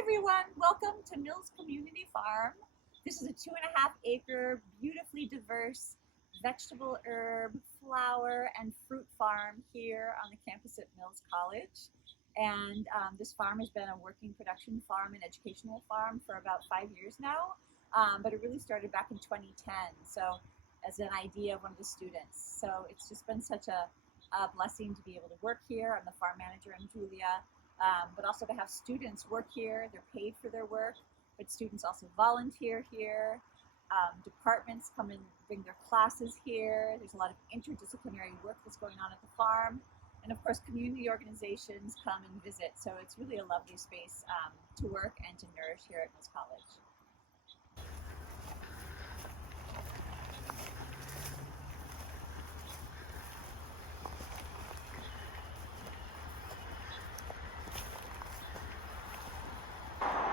everyone, welcome to Mills Community Farm. This is a 2.5-acre, beautifully diverse vegetable, herb, flower, and fruit farm here on the campus at Mills College. And this farm has been a working production farm and educational farm for about 5 years now, but it really started back in 2010, so as an idea of one of the students. So it's just been such a blessing to be able to work here. I'm the farm manager, I'm Julia. But also to have students work here. They're paid for their work, but students also volunteer here. Departments come and bring their classes here. There's a lot of interdisciplinary work that's going on at the farm. And of course, community organizations come and visit. So it's really a lovely space to work and to nourish here at Mills College.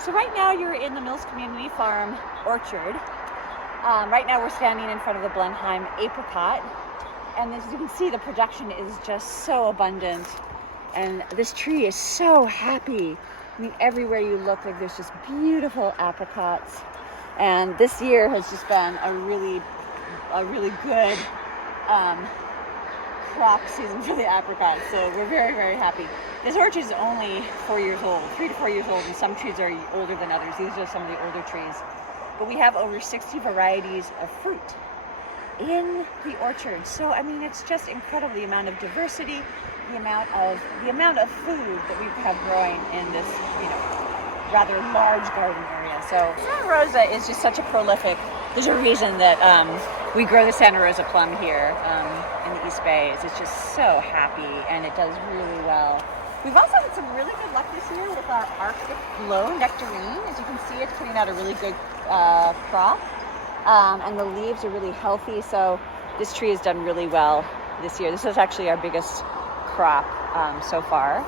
So right now you're in the Mills Community Farm orchard. Right now we're standing in front of the Blenheim apricot, and as you can see, the production is just so abundant, and this tree is so happy. I mean, everywhere you look, like there's just beautiful apricots, and this year has just been a really good crop season for the apricots, so we're very, very happy. This orchard is only 4 years old, 3 to 4 years old, and some trees are older than others. These are some of the older trees. But we have over 60 varieties of fruit in the orchard. So, I mean, it's just incredible, the amount of diversity, the amount of food that we have growing in this, rather large garden area. So Santa Rosa is just such a prolific, there's a reason that we grow the Santa Rosa plum here in the East Bay. It's just so happy, and it does really well. We've also had some really good luck this year with our Arctic Glow nectarine. As you can see, it's putting out a really good crop, and the leaves are really healthy, so this tree has done really well this year. This is actually our biggest crop so far,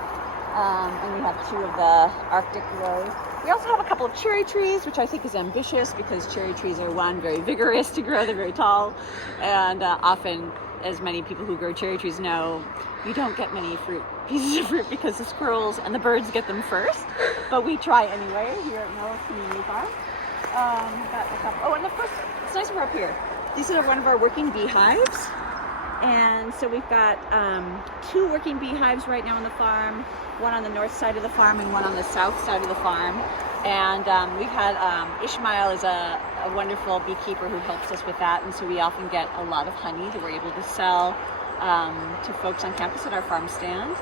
and we have 2 of the Arctic Glows. We also have a couple of cherry trees, which I think is ambitious because cherry trees are, one, very vigorous to grow, they're very tall, and often, as many people who grow cherry trees know, you don't get many pieces of fruit because the squirrels and the birds get them first. But we try anyway here at Mills Community Farm. Got a couple. Oh, and of course, it's nice we're up here. These are one of our working beehives. And so we've got 2 working beehives right now on the farm, one on the north side of the farm and one on the south side of the farm. And we've had Ishmael is a wonderful beekeeper who helps us with that, and so we often get a lot of honey that we're able to sell to folks on campus at our farm stand.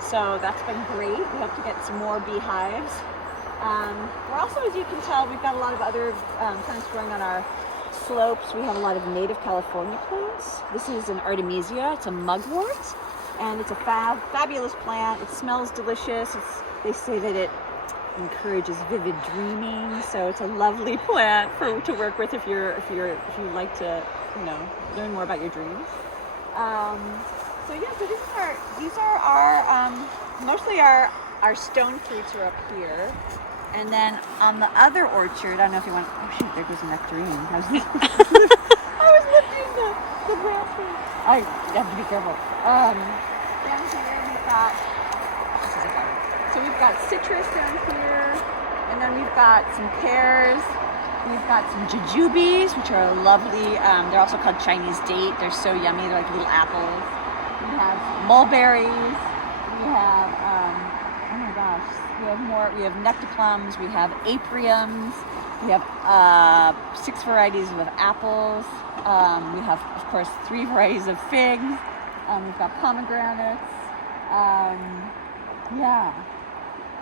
So that's been great. We hope to get some more beehives. We're also, as you can tell, we've got a lot of other plants growing on our slopes. We have a lot of native California plants. This is an artemisia. It's a mugwort, and it's a fabulous plant. It smells delicious. They say that it encourages vivid dreaming, so it's a lovely plant to work with if you like to learn more about your dreams. So these are our mostly our stone fruits are up here, and then on the other orchard, I don't know if you want. Oh shoot! There goes a nectarine. I was lifting the branches. I have to be careful. Down here we've got. So we've got citrus down here, and then we've got some pears. We've got some jujubes, which are lovely. They're also called Chinese date. They're so yummy. They're like little apples. We have mulberries. We have, oh my gosh, we have more. We have nectarplums. We have apriums. We have 6 varieties of apples. We have, of course, 3 varieties of figs. We've got pomegranates.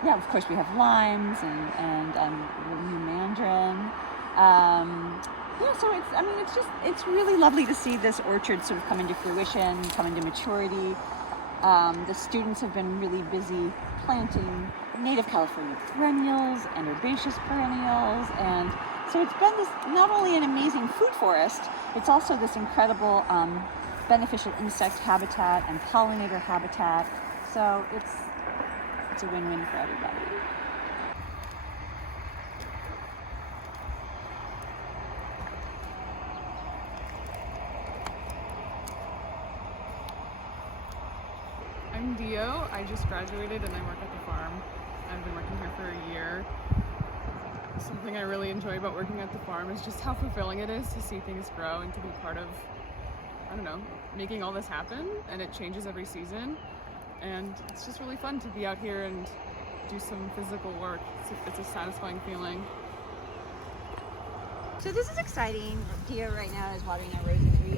Yeah, of course we have limes and new mandarin. So it's really lovely to see this orchard sort of come into fruition, come into maturity. The students have been really busy planting native California perennials and herbaceous perennials, and so it's been this not only an amazing food forest, it's also this incredible beneficial insect habitat and pollinator habitat. So it's a win-win for everybody. I'm Dio. I just graduated and I work at the farm. I've been working here for a year. Something I really enjoy about working at the farm is just how fulfilling it is to see things grow and to be part of, I don't know, making all this happen. And it changes every season. And it's just really fun to be out here and do some physical work. It's a satisfying feeling. So this is exciting. Dia right now is watering our roses. We we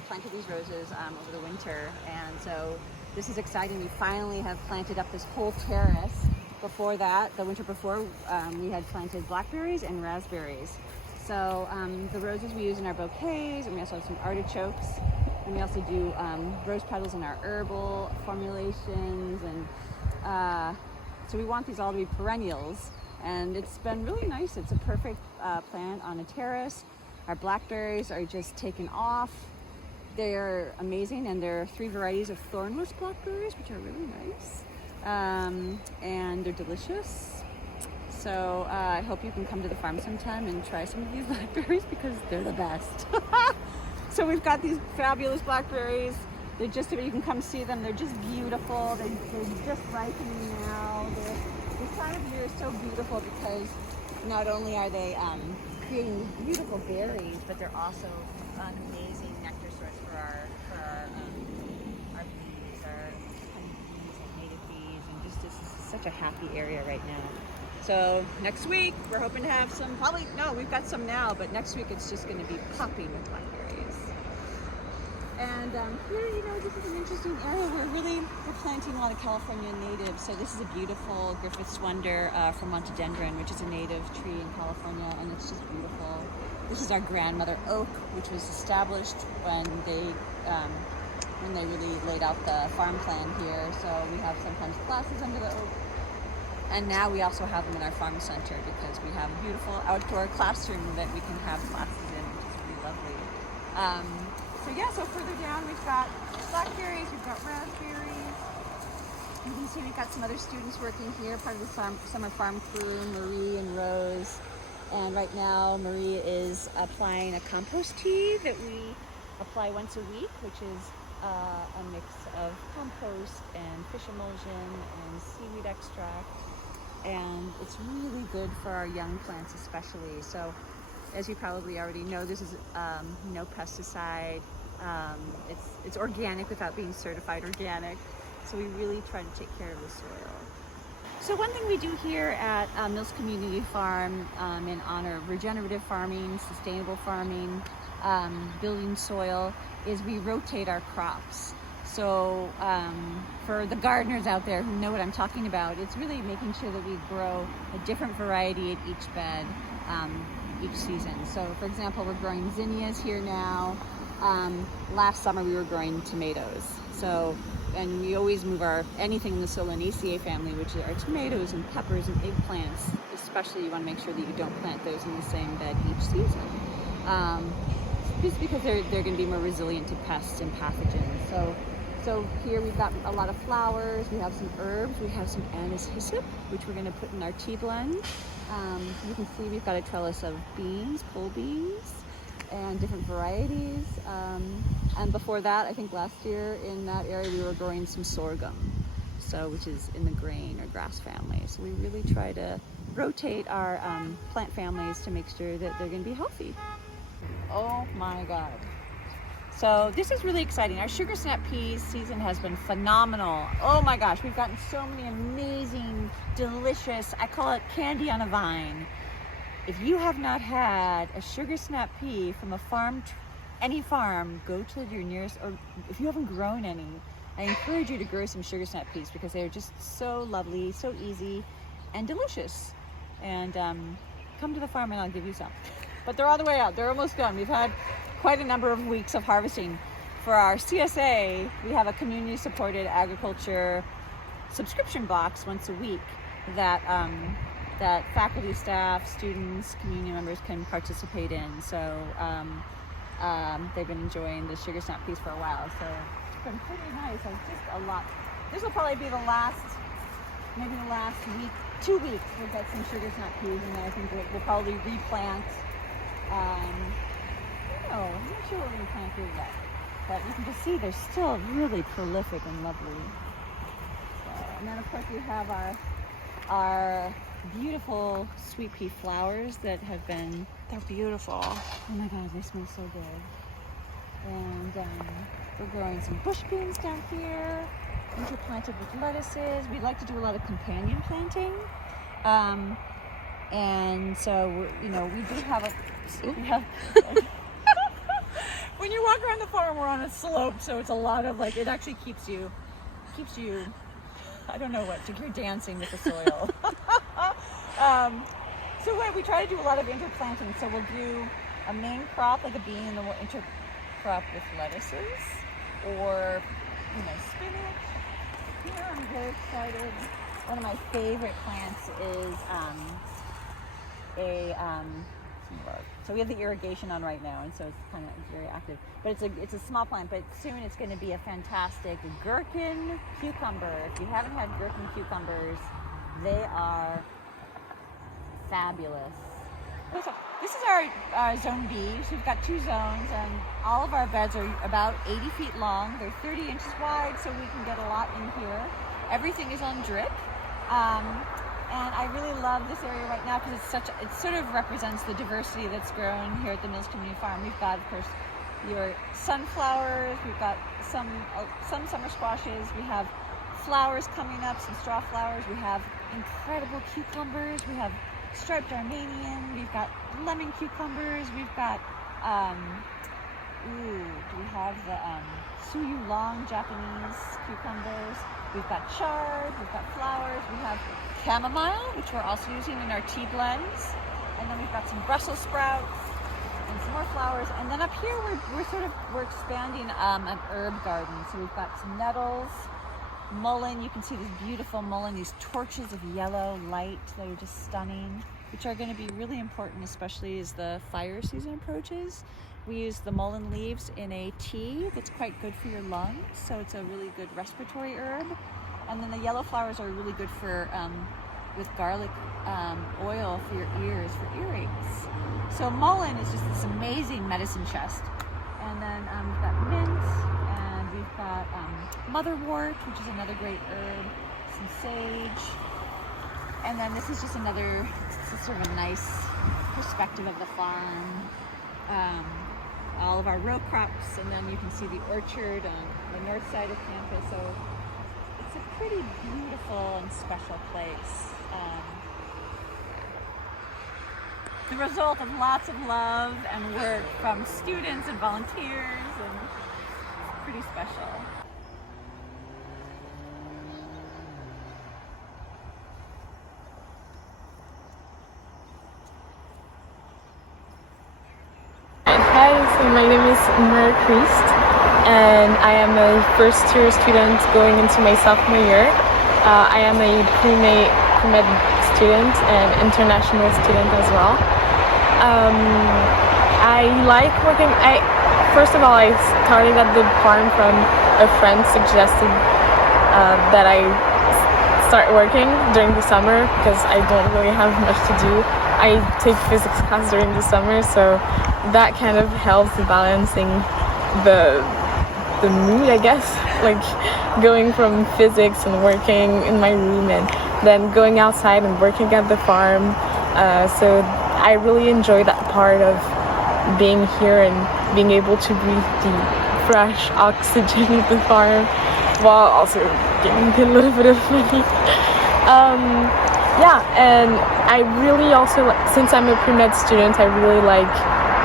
planted these roses over the winter, and so this is exciting. We finally have planted up this whole terrace. Before that, the winter before, we had planted blackberries and raspberries. So the roses we use in our bouquets, and we also have some artichokes, and we also do rose petals in our herbal formulations, and so we want these all to be perennials. And it's been really nice. It's a perfect plant on a terrace. Our blackberries are just taken off. They're amazing, and there are 3 varieties of thornless blackberries, which are really nice. And they're delicious. So I hope you can come to the farm sometime and try some of these blackberries because they're the best. So we've got these fabulous blackberries. They're just, you can come see them. They're just beautiful. They're just ripening now. This time of year is so beautiful because not only are they creating beautiful berries, but they're also an amazing nectar source for our bees, our honeybees and native bees, and just this is such a happy area right now. So next week we're hoping to have some. We've got some now, but next week it's just going to be popping with blackberries. And here, this is an interesting area. We're planting a lot of California natives. So this is a beautiful Griffith's Wonder from Montedendron, which is a native tree in California, and it's just beautiful. This is our grandmother oak, which was established when they really laid out the farm plan here. So we have sometimes classes under the oak. And now we also have them in our farm center because we have a beautiful outdoor classroom that we can have classes in, which is pretty lovely. So further down we've got blackberries, we've got raspberries. You can see we've got some other students working here, part of the summer farm crew, Marie and Rose. And right now Marie is applying a compost tea that we apply once a week, which is a mix of compost and fish emulsion and seaweed extract. And it's really good for our young plants especially. So as you probably already know, this is no pesticide. It's organic without being certified organic. So we really try to take care of the soil. So one thing we do here at Mills Community Farm in honor of regenerative farming, sustainable farming, building soil, is we rotate our crops. So for the gardeners out there who know what I'm talking about, it's really making sure that we grow a different variety at each bed each season. So for example, we're growing zinnias here now. Last summer we were growing tomatoes. So, and we always move anything in the Solanaceae family, which are tomatoes and peppers and eggplants. Especially you want to make sure that you don't plant those in the same bed each season. Just because they're going to be more resilient to pests and pathogens. So here we've got a lot of flowers, we have some herbs, we have some anise hyssop, which we're going to put in our tea blend. You can see we've got a trellis of beans, pole beans, and different varieties. And before that, I think last year in that area we were growing some sorghum, which is in the grain or grass family. So we really try to rotate our plant families to make sure that they're going to be healthy. Oh my God. So this is really exciting. Our sugar snap peas season has been phenomenal. Oh my gosh, we've gotten so many amazing, delicious, I call it candy on a vine. If you have not had a sugar snap pea from a farm, any farm, go to your nearest, or if you haven't grown any, I encourage you to grow some sugar snap peas because they're just so lovely, so easy, and delicious. And come to the farm and I'll give you some. But they're all the way out. They're almost done. We've had quite a number of weeks of harvesting. For our CSA, we have a community-supported agriculture subscription box once a week that faculty, staff, students, community members can participate in. So they've been enjoying the sugar snap peas for a while. So it's been pretty nice. It's just a lot. This will probably be maybe the last week, 2 weeks. We'll get some sugar snap peas, and then I think we'll probably replant. I'm not sure what we're going to plant here yet, but you can just see they're still really prolific and lovely. So. And then of course we have our beautiful sweet pea flowers that have been, They're beautiful. oh my god, they smell so good. And we're growing some bush beans down here, interplanted with lettuces. We like to do a lot of companion planting. And so, you know, we do have when you walk around the farm, we're on a slope, so it's a lot of like, it actually keeps you, I don't know what, you're dancing with the soil. So what we try to do a lot of interplanting. So we'll do a main crop like a bean, and then we'll intercrop with lettuces or, you know, spinach. Here I'm very excited. One of my favorite plants is so we have the irrigation on right now, and so it's kind of very active. But it's a small plant, but soon it's going to be a fantastic gherkin cucumber. If you haven't had gherkin cucumbers, they are fabulous. This is our zone B. So we've got 2 zones, and all of our beds are about 80 feet long. They're 30 inches wide, so we can get a lot in here. Everything is on drip. And I really love this area right now because it sort of represents the diversity that's grown here at the Mills Community Farm. We've got, of course, your sunflowers. We've got some summer squashes. We have flowers coming up, some straw flowers. We have incredible cucumbers. We have striped Armenian. We've got lemon cucumbers. We've got do we have the Suyu Long Japanese cucumbers. We've got chard, we've got flowers, we have chamomile, which we're also using in our tea blends. And then we've got some Brussels sprouts and some more flowers. And then up here we're expanding an herb garden. So we've got some nettles, mullein. You can see this beautiful mullein, these torches of yellow light that are just stunning, which are going to be really important, especially as the fire season approaches. We use the mullein leaves in a tea that's quite good for your lungs, so it's a really good respiratory herb. And then the yellow flowers are really good for with garlic oil for your ears, for earaches. So mullein is just this amazing medicine chest. And then we've got mint, and we've got motherwort, which is another great herb, some sage. And then this is just another, it's sort of a nice perspective of the farm. All of our row crops, and then you can see the orchard on the north side of campus. So it's a pretty beautiful and special place. The result of lots of love and work from students and volunteers, and it's pretty special. Hi, so my name is Mara Priest, and I am a first-year student going into my sophomore year. I am a pre-med student and international student as well. I like working. First of all, I started at the farm from a friend suggested that I start working during the summer because I don't really have much to do. I take physics class during the summer, so that kind of helps balancing the mood, I guess, like going from physics and working in my room and then going outside and working at the farm. So I really enjoy that part of being here and being able to breathe the fresh oxygen of the farm while also getting a little bit of money. Yeah, and I really also, since I'm a pre-med student, I really like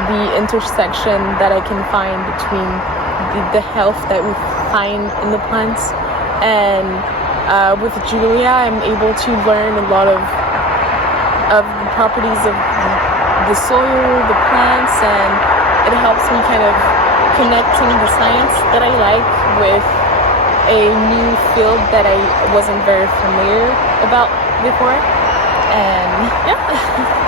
the intersection that I can find between the health that we find in the plants, and with Julia I'm able to learn a lot of the properties of the soil, the plants, and it helps me kind of connecting the science that I like with a new field that I wasn't very familiar about before, and yeah.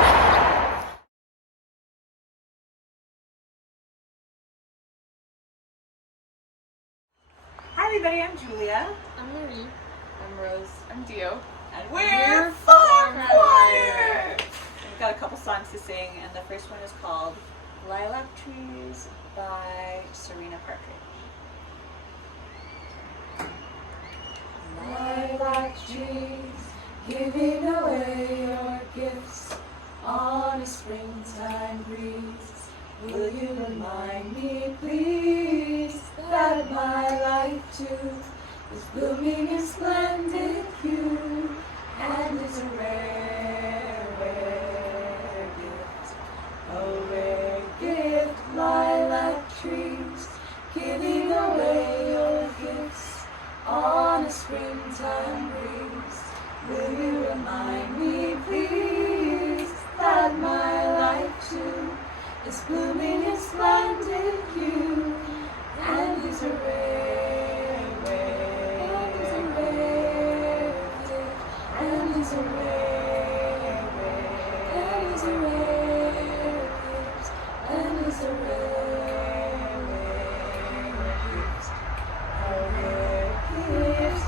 Hi everybody, I'm Julia. I'm Marie. I'm Rose. I'm Dio. And we're Farm Choir! We've got a couple songs to sing, and the first one is called Lilac Trees by Serena Partridge. Lilac trees, giving away your gifts on a springtime breeze. Will you remind me, please, that my life too is blooming in splendid hue, and is a rare, rare gift, a rare gift, lilac trees, giving away your gifts on a springtime breeze. Will you remind me, please, that my life too is blooming in splendid hue, and is a rare, rare, is a rare gift, and is a rare, rare, and is a rare gift, and is a rare, rare gift, a rare gift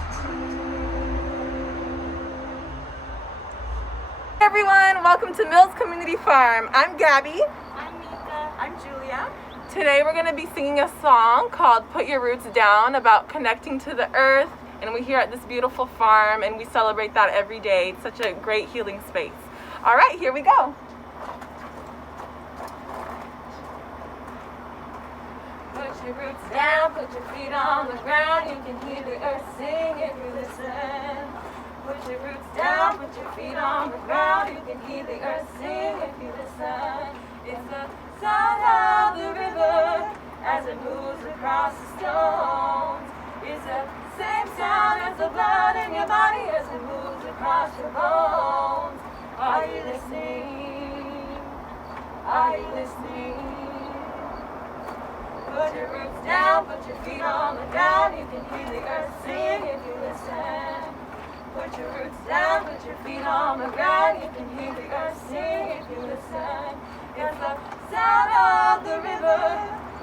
Hey everyone, welcome to Mills Community Farm. I'm Gabby. I'm Mika. I'm Julia. Today we're going to be singing a song called Put Your Roots Down about connecting to the earth, and we're here at this beautiful farm and we celebrate that every day. It's such a great healing space. All right, here we go. Put your roots down, put your feet on the ground. You can hear the earth sing if you listen. Put your roots down, put your feet on the ground. You can hear the earth sing if you listen. It's the sound of the river as it moves across the stones. It's the same sound as the blood in your body as it moves across your bones. Are you listening? Are you listening? Put your roots down, put your feet on the ground. You can hear the earth sing if you listen. Put your roots down, put your feet on the ground. You can hear the earth sing if you listen. It's the sound of the river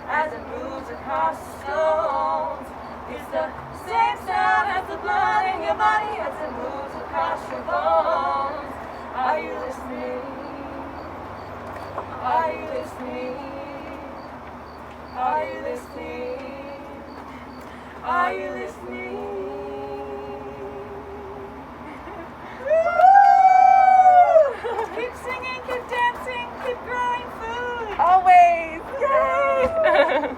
as it moves across the stones. It's the same sound as the blood in your body as it moves across your bones. Are you listening? Are you listening? Are you listening? Are you listening? Keep singing, keep dancing, keep growing food. Always! Yay!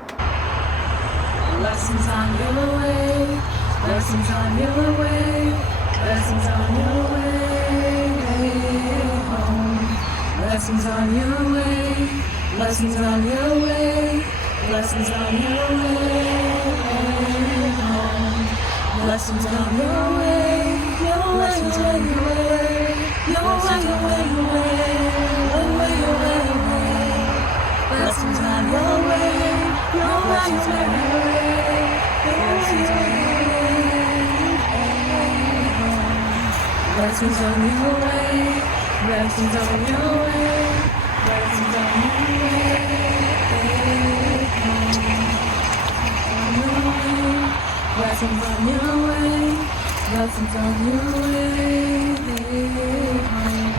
Blessings on your way, blessings on your way, blessings on your way home. Blessings on your way, blessings on your way, blessings on your way home. Blessings on your way, blessings on your way, your way. Blessings on your way, your blessings on your way, blessings on your way, blessings on your way, blessings on your way, blessings on your way, blessings on your way home.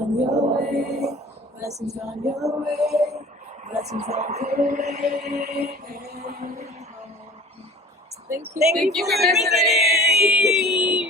on your way. Blessings on your way. Blessings on your way. Thank you. Thank you for visiting.